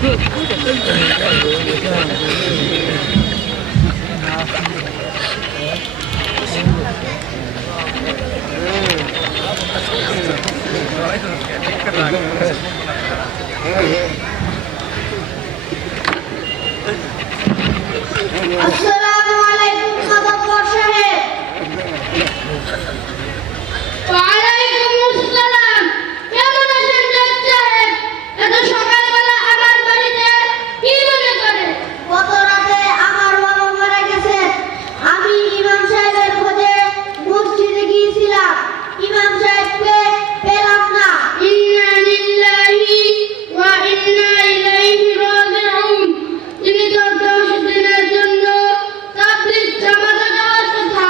আসসালামু আলাইকুম মাদাব্বর সাহেব। ওয়ালাইকুম আসসালাম। কেমন আছেন জজ সাহেব? এত সকালবেলা আমার বাড়িতে কি মনে করে? গত রাতে আমার বাবা মারা গেছে। আমি ইমাম সাহেবের খোঁজে মসজিদে গিয়েছিলাম। ইমাম সাহেবকে পেলাম না। ইন্না লিল্লাহি ওয়া ইন্না ইলাইহি রাজিউন। তিনি তো 10 দিনের জন্য তাবলীগ জামাতে যাওয়ার কথা।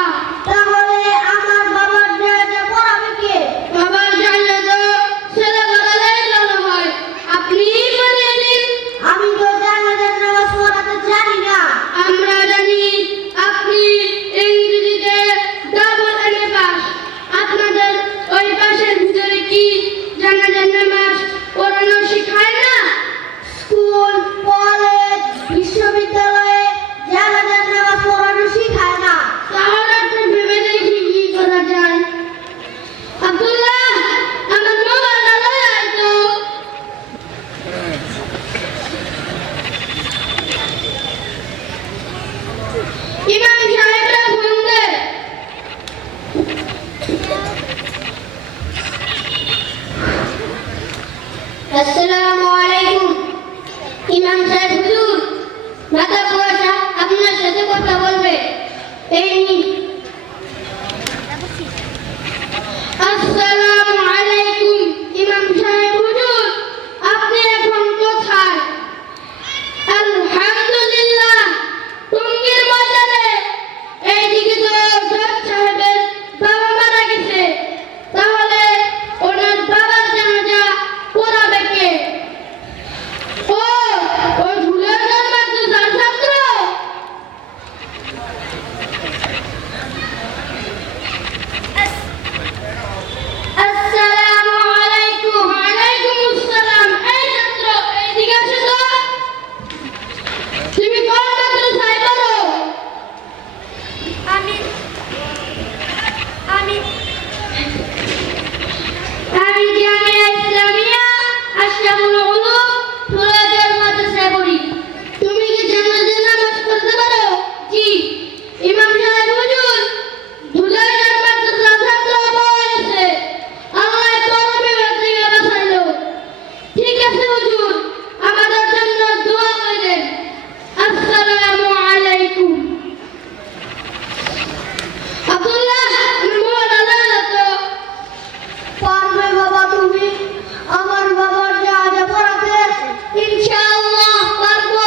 তাহলে আমার বাবার জানাজা পড়াবে কে? বাবার জানাজা ছেলে পড়ালেই ভালো হয়। আপনিই পড়িয়ে দিন। আমি তো জানাজার নামাজ পড়াতে জানি না। আমরা জানি আপনি ইংরেজিতে ডাবল এমএ পাস। আপনাদের ওই পাশের ভিতরে কি জানাজার নামাজ পড়ানো শেখায় না? স্কুল, কলেজ, বিশ্ববিদ্যালয়ে জানাজার নামাজ পড়ানো শেখায় না। তাহলে একটু ভেবে দেখি কি করা যায়। আব্দুল্লাহ, আমার মোবাইলটা লয়ে আয় তো। ইমাম সাহেবরা ফোন দে। আসসালামু আলাইকুম। ইমাম সাহেব হুজুর, মাদাব্বর সাহেব আপনার সাথে কথা বলবে। এই নিন। আসসালামু আলাইকুম ইমাম সাহেব হুজুর, আপনি এখন কোথায়? আলহামদুলিল্লাহ, টঙ্গীর ময়দানে। এইদিকে তো জজ সাহেবের বাবা মারা গেছে। তাহলে ওনার বাবার জানাজা পড়াবে কে? ও ঝুলের মাদ্রাসার ছাত্র। আসসালামু আলাইকুম। ওয়ালাইকুম আসসালাম। এই ছাত্র, এইদিকে আসো তো। তুমি কোন মাদ্রাসায় পড়ো? আমি জামিয়া ইসলামিয়া আশরাফুল উলুম ফুলাজার মাদ্রাসায় পড়ি। তুমি কি জানাজার নামাজ পড়তে পারো? জি। ইমাম সাহেব হুজুর, ফুলাজার মাদ্রাসার ছাত্র পাওয়া গেছে। আল্লাহ পরম বিপদ থেকে বাঁচাইলো। ঠিক আছে হুজুর, আমাদের জন্য দোয়া করেন। আসসালামু আলাইকুম। আব্দুল্লাহ, আমার মোবাইলটা লয়ে আয় তো। পারবে বাবা তুমি আমার বাবার জানাজা পড়াতে? ইনশাআল্লাহ পারবো।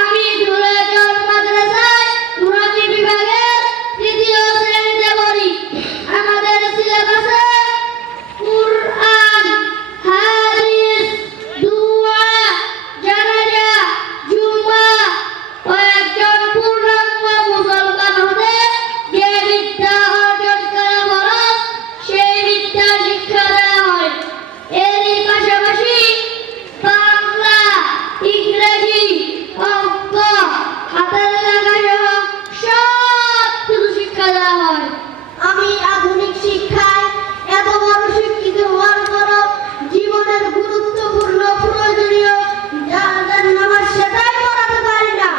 আমি ফুলাজার মাদ্রাসায় নুরানি বিভাগের 3য় শ্রেণীতে পড়ি। আমাদের সিলেবাসে কুরআন, হাদিস, দুআ, জানাজা, জুমা ও একজন পূর্ণাঙ্গ মুসলমান হতে যে বিদ্যা অর্জন করা ফরজ, সেই বিদ্যা শিক্ষা দেওয়া হয়। এরই পাশাপাশি বাংলা, ইংরেজি, অঙ্ক, হাতের লেখা সহ সব কিছু শিক্ষা দেওয়া হয়। আমি আধুনিক শিক্ষায় এত বড় শিক্ষিত হওয়ার পরও জীবনের গুরুত্বপূর্ণ প্রয়োজনীয় জানাজার নামাজ সেটাই পড়াতে পারি না।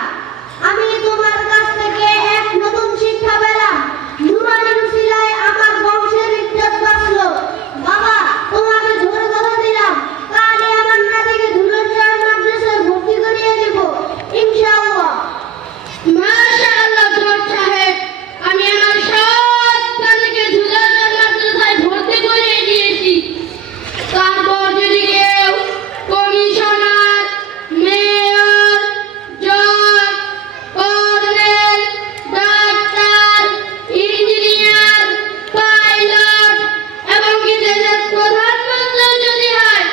আমি তোমার কাছ থেকে এক নতুন শিক্ষা পেলাম। নুরানি উসিলায় আমার বংশের ইজ্জত বাঁচলো। বাবা, তোমাকে ধরে কথা দিলাম, কালই আমার নাতিকে ধুলনজার মাদ্রাসায় ভর্তি করিয়ে দেব ইনশাআল্লাহ। মাশাআল্লাহ জজ সাহেব, আমি আমার সব ছেলেকে ধুলনজার মাদ্রাসায় ভর্তি করিয়ে দিয়েছি। তারপর যদি কেউ কমিশনার, মেয়র, জজ, কর্নেল, ডাক্তার, ইঞ্জিনিয়ার, পাইলট এবং কি দেশের প্রধানমন্ত্রী যদি হয়,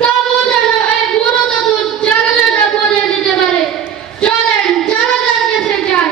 তবু যেন এই গুরুত্ব জানাজাটা পড়ে দিতে পারে। চলেন জানাজার কাছে যাই।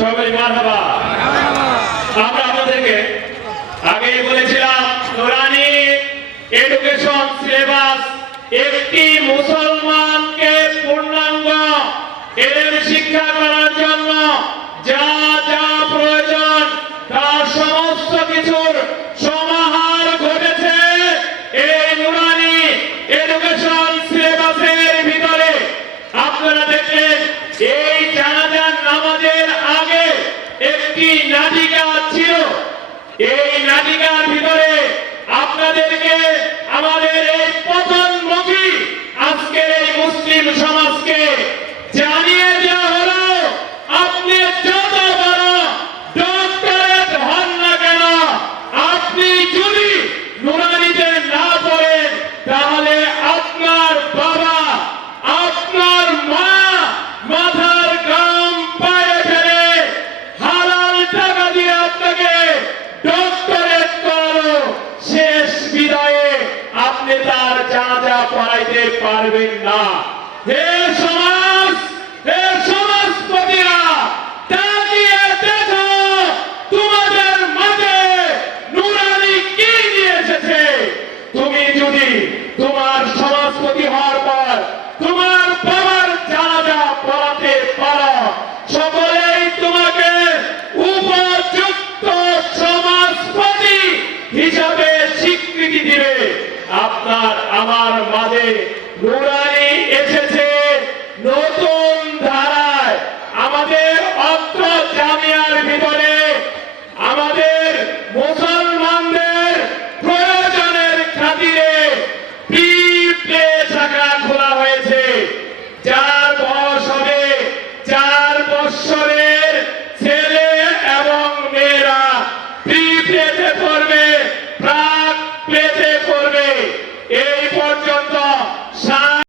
সবাই মারহাবা। আমরা আপনাদেরকে আগে বলেছিলাম নুরানি এডুকেশন সিলেবাস একটি মুসলমানকে পূর্ণাঙ্গ এলেম শিক্ষা করার জন্য যা যা প্রয়োজন তার সমস্ত কিছুর সমাহার ঘটেছে এই নুরানি এডুকেশন সিলেবাসের ভিতরে। আপনারা দেখলেন এই জানাজার নামাজের আগে একটি নাটিকা ছিল। এই নাটিকার ভিতরে আপনাদেরকে আমাদের এই পতনমুখী আজকের এই মুসলিম সমাজকে জানিয়ে দেওয়া হলো, আপনি যত বড় ডক্টরেট হন না কেন, আপনি যদি নুরানিতে না পড়েন তাহলে আপনার বাবা, আপনার মা মাথার গাম পায়ে ফেলে হালাল টাকা দিয়ে আপনাকে ডক্টরেট করালো, শেষ বিদায়ে আপনি তার জানাজা পড়াইতে পারবেন না। হে সমাজ, হে সমাজপতিরা, তাকিয়ে দেখো তোমাদের মাঝে নুরানি কি নিয়ে এসেছে। তুমি যদি তোমার সমাজপতি হওয়ার পর তোমার বাবার জানাজা পড়াতে পারো, সকলেই তোমাকে উপযুক্ত সমাজপতি হিসাবে স্বীকৃতি দিবে। আপনার আমার মাঝে নুরানি